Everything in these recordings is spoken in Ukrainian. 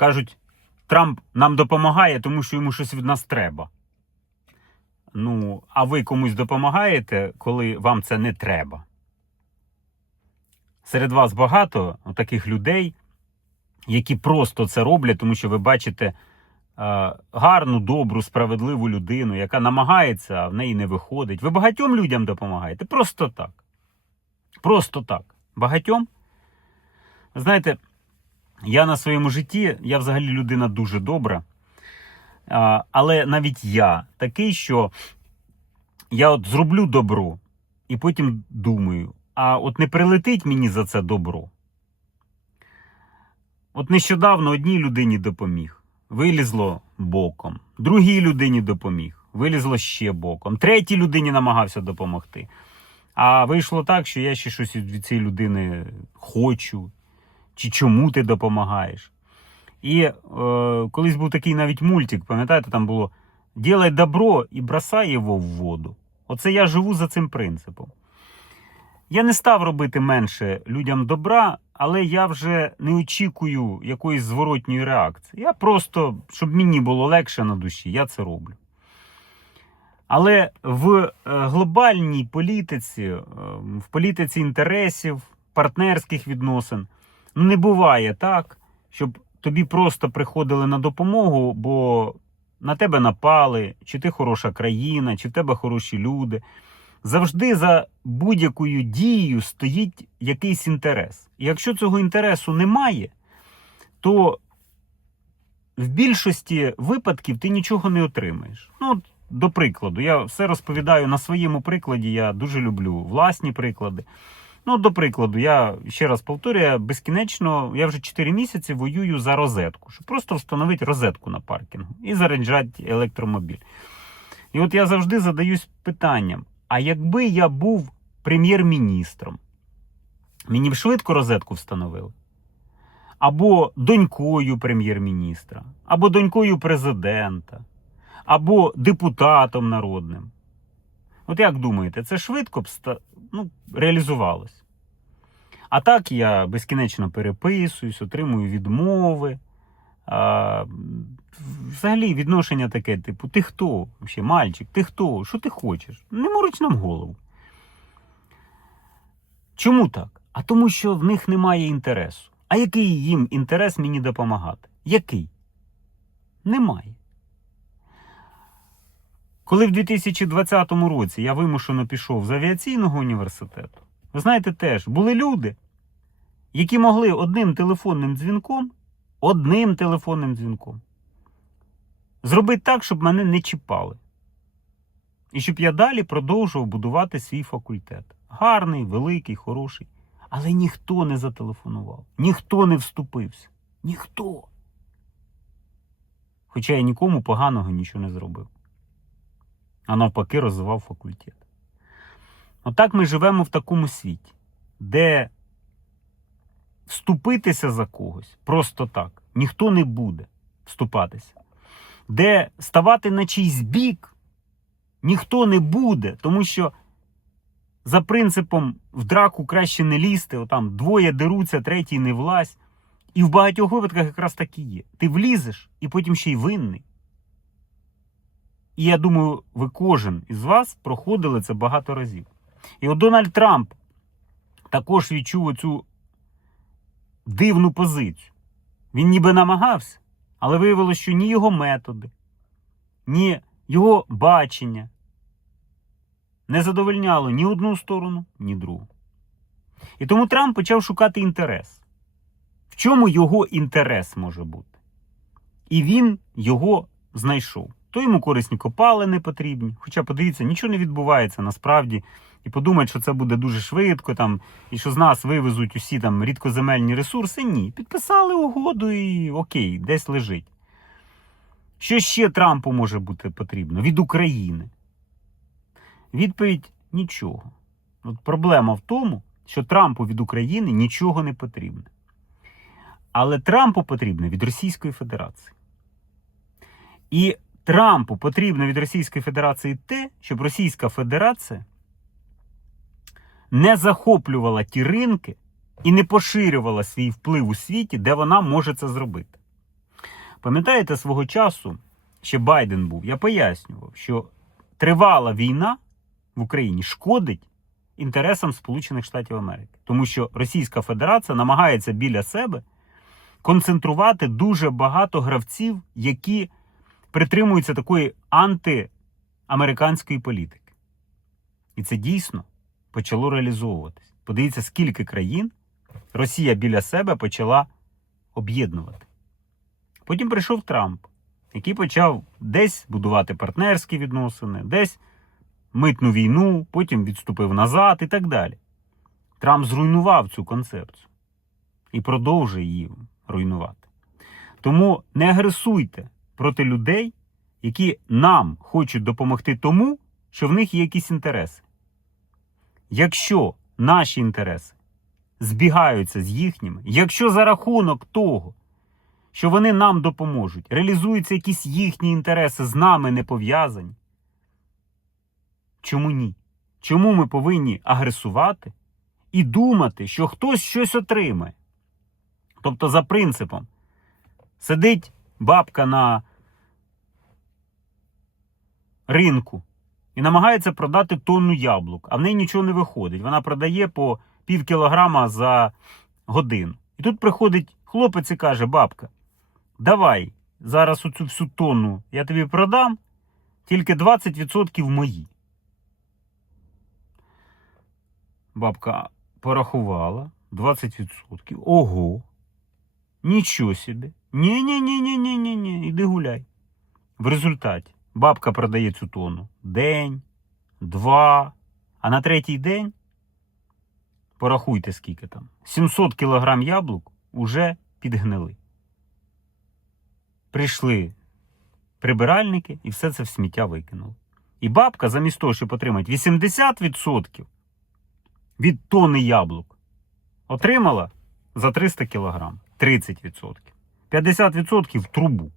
кажуть, Трамп нам допомагає, тому що йому щось від нас треба. Ну, а ви комусь допомагаєте, коли вам це не треба. Серед вас багато таких людей, які просто це роблять, тому що ви бачите е, гарну, добру, справедливу людину, яка намагається, а в неї не виходить. Ви багатьом людям допомагаєте. Просто так. Просто так. Багатьом. Знаєте, я на своєму житті, я взагалі людина дуже добра. Але навіть я такий, що я от зроблю добро і потім думаю, а от не прилетить мені за це добро. От нещодавно одній людині допоміг, вилізло боком, другій людині допоміг, вилізло ще боком, третій людині намагався допомогти. А вийшло так, що я ще щось від цієї людини хочу, чи чому ти допомагаєш. І е, колись був такий навіть мультик, пам'ятаєте, там було «Ділай добро і бросай його в воду. Оце я живу за цим принципом. Я не став робити менше людям добра, але я вже не очікую якоїсь зворотньої реакції. Я просто, щоб мені було легше на душі, я це роблю. Але в е, глобальній політиці, е, в політиці інтересів, партнерських відносин, не буває так, щоб тобі просто приходили на допомогу, бо на тебе напали, чи ти хороша країна, чи в тебе хороші люди. Завжди за будь-якою дією стоїть якийсь інтерес. І якщо цього інтересу немає, то в більшості випадків ти нічого не отримаєш. Ну, до прикладу, я все розповідаю на своєму прикладі, я дуже люблю власні приклади. Ну, до прикладу, я ще раз повторюю, безкінечно, я вже 4 місяці воюю за розетку, щоб просто встановити розетку на паркінгу і заряджати електромобіль. І от я завжди задаюсь питанням: а якби я був прем'єр-міністром, мені б швидко розетку встановили? Або донькою прем'єр-міністра, або донькою президента, або депутатом народним. От як думаєте, це швидко б. Ну, реалізувалось? А так я безкінечно переписуюсь, отримую відмови. А, взагалі відношення таке, типу, ти хто? Вообще, мальчик, ти хто? Що ти хочеш? Не мороч нам голову. Чому так? А тому, що в них немає інтересу. А який їм інтерес мені допомагати? Який? Немає. Коли в 2020 році я вимушено пішов з авіаційного університету, ви знаєте теж, були люди, які могли одним телефонним дзвінком, одним телефонним дзвінком зробити так, щоб мене не чіпали. І щоб я далі продовжував будувати свій факультет. Гарний, великий, хороший. Але ніхто не зателефонував, ніхто не вступився. Ніхто. Хоча я нікому поганого нічого не зробив. А навпаки, розвивав факультет. Отак ми живемо в такому світі, де вступитися за когось просто так ніхто не буде вступатися. Де ставати на чийсь бік ніхто не буде, тому що за принципом в драку краще не лізти, отам двоє деруться, третій не влазь. І в багатьох випадках якраз так і є. Ти влізеш і потім ще й винний. І я думаю, ви кожен із вас проходили це багато разів. І от Дональд Трамп також відчув оцю дивну позицію. Він ніби намагався, але виявилося, що ні його методи, ні його бачення не задовольняло ні одну сторону, ні другу. І тому Трамп почав шукати інтерес. В чому його інтерес може бути? І він його знайшов. То йому корисні копали не потрібні. Хоча, подивіться, нічого не відбувається насправді. І подумають, що це буде дуже швидко, там, і що з нас вивезуть усі там рідкоземельні ресурси. Ні. Підписали угоду і окей, десь лежить. Що ще Трампу може бути потрібно від України? Відповідь нічого. От проблема в тому, що Трампу від України нічого не потрібно. Але Трампу потрібно від Російської Федерації. І Трампу потрібно від Російської Федерації те, щоб Російська Федерація не захоплювала ті ринки і не поширювала свій вплив у світі, де вона може це зробити. Пам'ятаєте, свого часу ще Байден був, я пояснював, що тривала війна в Україні шкодить інтересам Сполучених Штатів Америки, тому що Російська Федерація намагається біля себе концентрувати дуже багато гравців, які притримуються такої антиамериканської політики. І це дійсно почало реалізовуватись. Подивіться, скільки країн Росія біля себе почала об'єднувати. Потім прийшов Трамп, який почав десь будувати партнерські відносини, десь митну війну, потім відступив назад і так далі. Трамп зруйнував цю концепцію і продовжує її руйнувати. Тому не агресуйте проти людей, які нам хочуть допомогти тому, що в них є якісь інтереси. Якщо наші інтереси збігаються з їхніми, якщо за рахунок того, що вони нам допоможуть, реалізуються якісь їхні інтереси з нами не пов'язані, чому ні? Чому ми повинні агресувати і думати, що хтось щось отримає? Тобто, за принципом, сидить бабка на ринку і намагається продати тонну яблук, а в неї нічого не виходить. Вона продає по пів кілограма за годину. І тут приходить хлопець і каже: Бабка, давай зараз оцю всю тонну я тобі продам, тільки 20% мої. Бабка порахувала 20%. Ого. Нічого собі. Ні-ні-ні-ні-ні-ні, іди гуляй. В результаті бабка продає цю тонну день, два, а на третій день, порахуйте скільки там, 700 кілограм яблук уже підгнили. Прийшли прибиральники і все це в сміття викинули. І бабка, замість того, щоб отримати 80% від тони яблук, отримала за 300 кілограм 30%. 50% в трубу.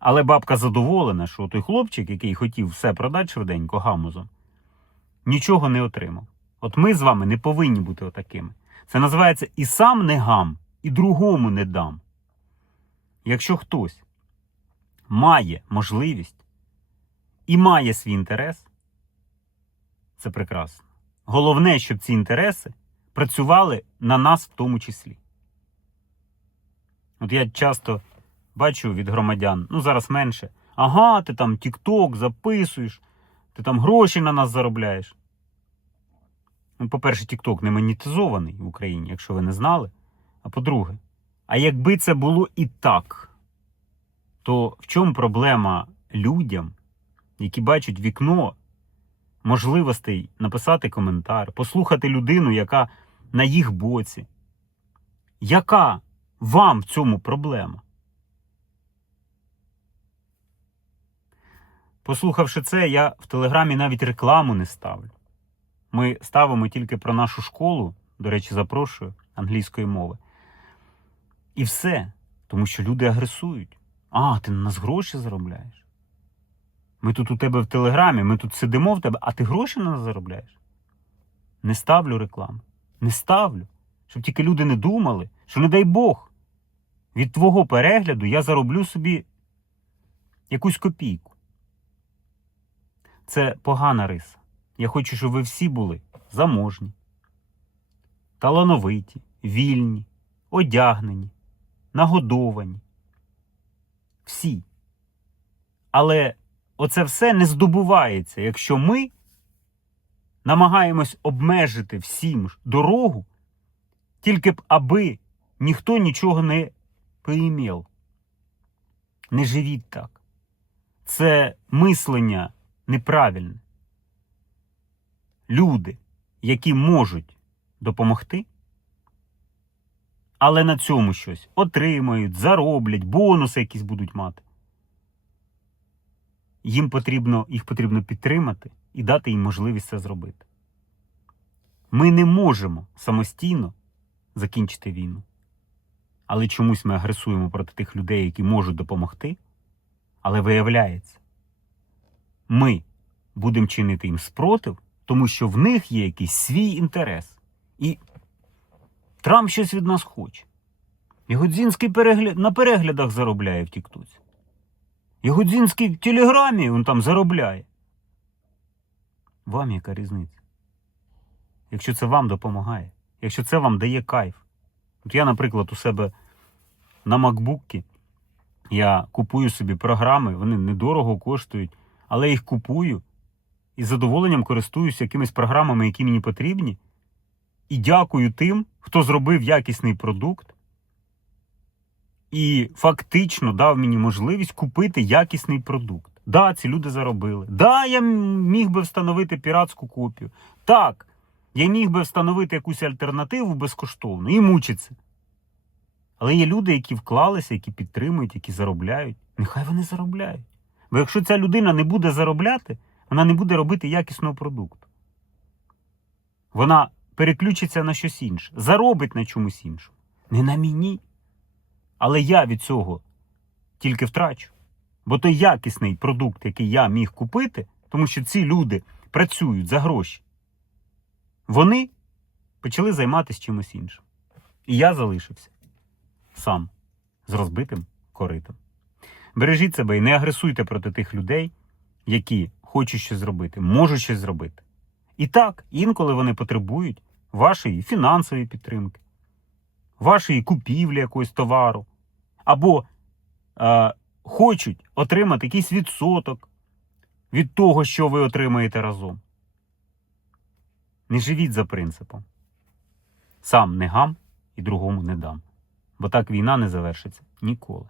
Але бабка задоволена, що той хлопчик, який хотів все продати швиденько гамузом, нічого не отримав. От ми з вами не повинні бути отакими. Це називається і сам не гам, і другому не дам. Якщо хтось має можливість і має свій інтерес, це прекрасно. Головне, щоб ці інтереси працювали на нас в тому числі. От я часто бачу від громадян, ну зараз менше. Ага, ти там Тік-Ток записуєш, ти там гроші на нас заробляєш. Ну, по-перше, Тік-Ток не монетизований в Україні, якщо ви не знали. А по-друге, а якби це було і так, то в чому проблема людям, які бачать вікно можливостей написати коментар, послухати людину, яка на їх боці? Яка вам в цьому проблема? Послухавши це, я в Телеграмі навіть рекламу не ставлю. Ми ставимо тільки про нашу школу, до речі, запрошую англійської мови. І все. Тому що люди агресують. А, ти на нас гроші заробляєш. Ми тут у тебе в Телеграмі, ми тут сидимо в тебе, а ти гроші на нас заробляєш? Не ставлю рекламу. Не ставлю. Щоб тільки люди не думали, що не дай Бог, від твого перегляду я зароблю собі якусь копійку. Це погана риса. Я хочу, щоб ви всі були заможні, талановиті, вільні, одягнені, нагодовані. Всі. Але оце все не здобувається, якщо ми намагаємось обмежити всім дорогу, тільки б аби ніхто нічого не поімів. Не живіть так. Це мислення неправильне. Люди, які можуть допомогти, але на цьому щось отримають, зароблять, бонуси якісь будуть мати. Їм потрібно, їх потрібно підтримати і дати їм можливість це зробити. Ми не можемо самостійно закінчити війну. Але чомусь ми агресуємо проти тих людей, які можуть допомогти. Але виявляється, ми будемо чинити їм спротив, тому що в них є якийсь свій інтерес. І Трамп щось від нас хоче. Ягодзінський перегля... на переглядах заробляє в Тіктоці. Ягодзінський в Телеграмі він там заробляє. Вам яка різниця? Якщо це вам допомагає, якщо це вам дає кайф. От я, наприклад, у себе на макбуці я купую собі програми, вони недорого коштують, але їх купую і з задоволенням користуюся якимись програмами, які мені потрібні. І дякую тим, хто зробив якісний продукт і фактично дав мені можливість купити якісний продукт. Да, ці люди заробили. Да, я міг би встановити піратську копію. Так, я міг би встановити якусь альтернативу безкоштовно і мучиться. Але є люди, які вклалися, які підтримують, які заробляють. Нехай вони заробляють. Бо якщо ця людина не буде заробляти, вона не буде робити якісного продукту. Вона переключиться на щось інше, заробить на чомусь іншому. Не на мені. Але я від цього тільки втрачу. Бо той якісний продукт, який я міг купити, тому що ці люди працюють за гроші, вони почали займатися чимось іншим. І я залишився сам з розбитим коритом. Бережіть себе і не агресуйте проти тих людей, які хочуть щось зробити, можуть щось зробити. І так, інколи вони потребують вашої фінансової підтримки, вашої купівлі якогось товару, або е, хочуть отримати якийсь відсоток від того, що ви отримаєте разом. Не живіть за принципом. Сам не гам і другому не дам. Бо так війна не завершиться ніколи.